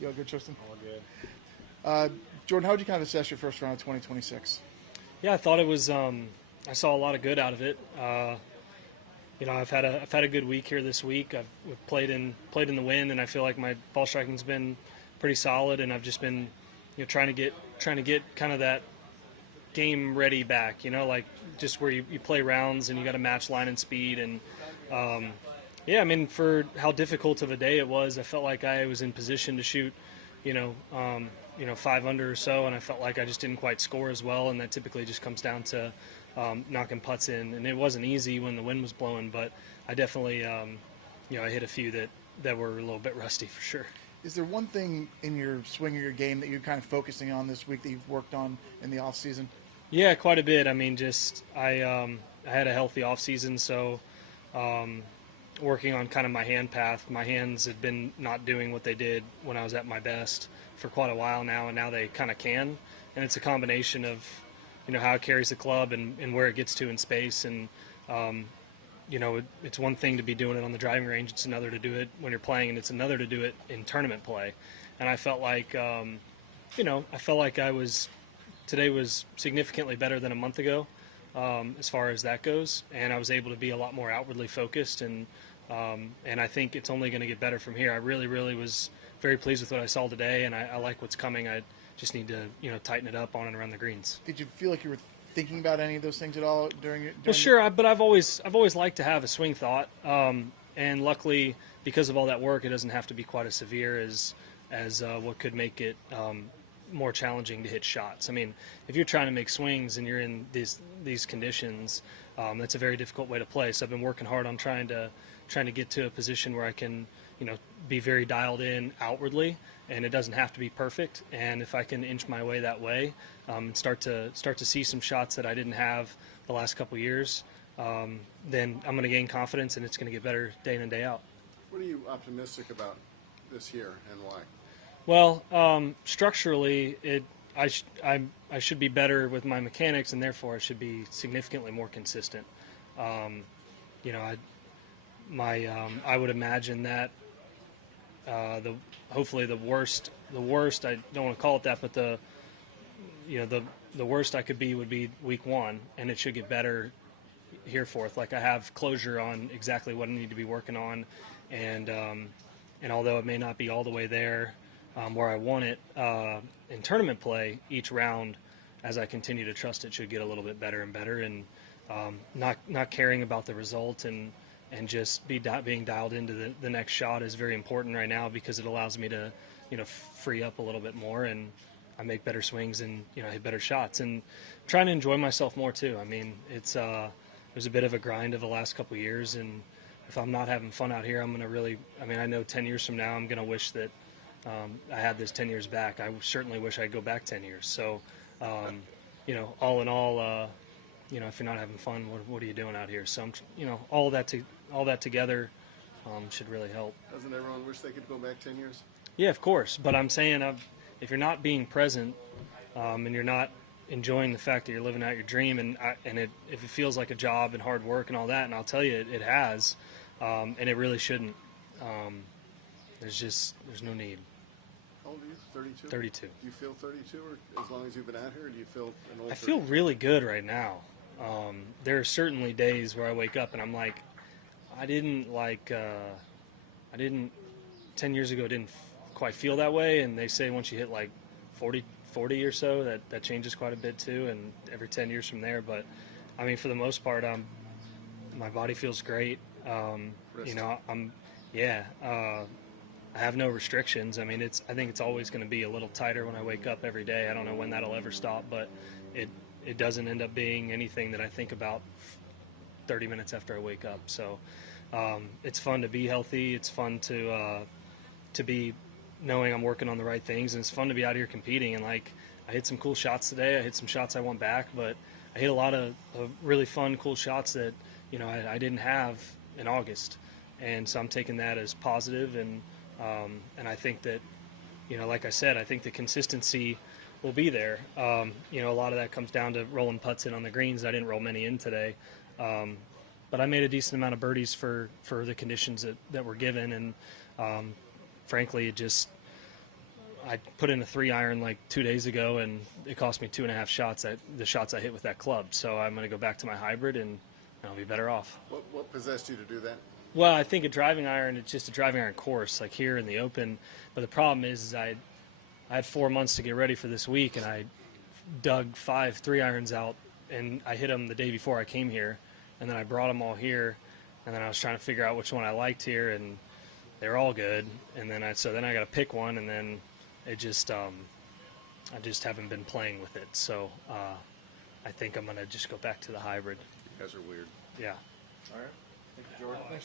You all good, Tristan? All good. Jordan, how would you kind of assess your first round of 2026? Yeah, I thought it was. I saw a lot of good out of it. I've had a good week here this week. We've played in the wind, and I feel like my ball striking's been pretty solid. And I've just been, trying to get kind of that game ready back. Like just where you play rounds and you got to match line and speed. And yeah, I mean, for how difficult of a day it was, I felt like I was in position to shoot, 5 under or so, and I felt like I just didn't quite score as well, and that typically just comes down to knocking putts in. And it wasn't easy when the wind was blowing, but I definitely, I hit a few that were a little bit rusty for sure. Is there one thing in your swing or your game that you're kind of focusing on this week that you've worked on in the off season? Yeah, quite a bit. I mean, just I had a healthy off season, so working on kind of my hand path. My hands had been not doing what they did when I was at my best for quite a while now, and now they kind of can. And it's a combination of, how it carries the club and where it gets to in space. And, it's one thing to be doing it on the driving range. It's another to do it when you're playing, and it's another to do it in tournament play. And I felt like, today was significantly better than a month ago as far as that goes. And I was able to be a lot more outwardly focused, and I think it's only going to get better from here. I really, really was very pleased with what I saw today, and I like what's coming. I just need to, tighten it up on and around the greens. Did you feel like you were thinking about any of those things at all during it? Well, sure, but I've always liked to have a swing thought, and luckily, because of all that work, it doesn't have to be quite as severe as what could make it more challenging to hit shots. I mean, if you're trying to make swings and you're in these conditions, that's a very difficult way to play. So I've been working hard on trying to get to a position where I can, be very dialed in outwardly, and it doesn't have to be perfect. And if I can inch my way that way, and start to see some shots that I didn't have the last couple years, then I'm going to gain confidence, and it's going to get better day in and day out. What are you optimistic about this year, and why? Well, structurally, I should be better with my mechanics, and therefore I should be significantly more consistent. I would imagine that hopefully the worst I don't want to call it that, but the worst I could be would be week one, and it should get better hereforth. Like I have closure on exactly what I need to be working on, and although it may not be all the way there where I want it in tournament play, each round as I continue to trust it should get a little bit better and better, and not caring about the result and just being dialed into the next shot is very important right now, because it allows me to free up a little bit more, and I make better swings and hit better shots, and trying to enjoy myself more too. I mean, it was a bit of a grind of the last couple of years, and if I'm not having fun out here, I'm going to I know 10 years from now I'm going to wish that I had this 10 years back. I certainly wish I'd go back 10 years. So, all in all, if you're not having fun, what are you doing out here? So, all that together should really help. Doesn't everyone wish they could go back 10 years? Yeah, of course. But I'm saying if you're not being present and you're not enjoying the fact that you're living out your dream, if it feels like a job and hard work and all that, and I'll tell you it has, and it really shouldn't. There's no need. How old are you? 32? 32. Do you feel 32 or as long as you've been out here, or do you feel an old I feel 32? really good right now. There are certainly days where I wake up and I'm like, 10 years ago didn't quite feel that way, and they say once you hit like 40 or so that changes quite a bit too, and every 10 years from there. But I mean, for the most part, my body feels great. I have no restrictions. I mean, I think it's always going to be a little tighter when I wake up every day. I don't know when that'll ever stop, but it doesn't end up being anything that I think about 30 minutes after I wake up. So it's fun to be healthy. It's fun to be knowing I'm working on the right things, and it's fun to be out here competing. And like, I hit some cool shots today. I hit some shots I want back, but I hit a lot of really fun, cool shots that I didn't have in August, and so I'm taking that as positive. And I think that, like I said, I think the consistency will be there. A lot of that comes down to rolling putts in on the greens. I didn't roll many in today, but I made a decent amount of birdies for the conditions that were given, and frankly, it just I put in a 3-iron like 2 days ago, and it cost me 2.5 shots at the shots I hit with that club. So I'm going to go back to my hybrid, and I'll be better off. What possessed you to do that? Well, I think a driving iron, it's just a driving iron course, like here in the Open. But the problem is I had 4 months to get ready for this week, and I dug 5 3-irons out, and I hit them the day before I came here, and then I brought them all here, and then I was trying to figure out which one I liked here, and they're all good. And then I got to pick one, and then it just I just haven't been playing with it. So I think I'm gonna just go back to the hybrid. You guys are weird. Yeah. All right. Thank you, Jordan.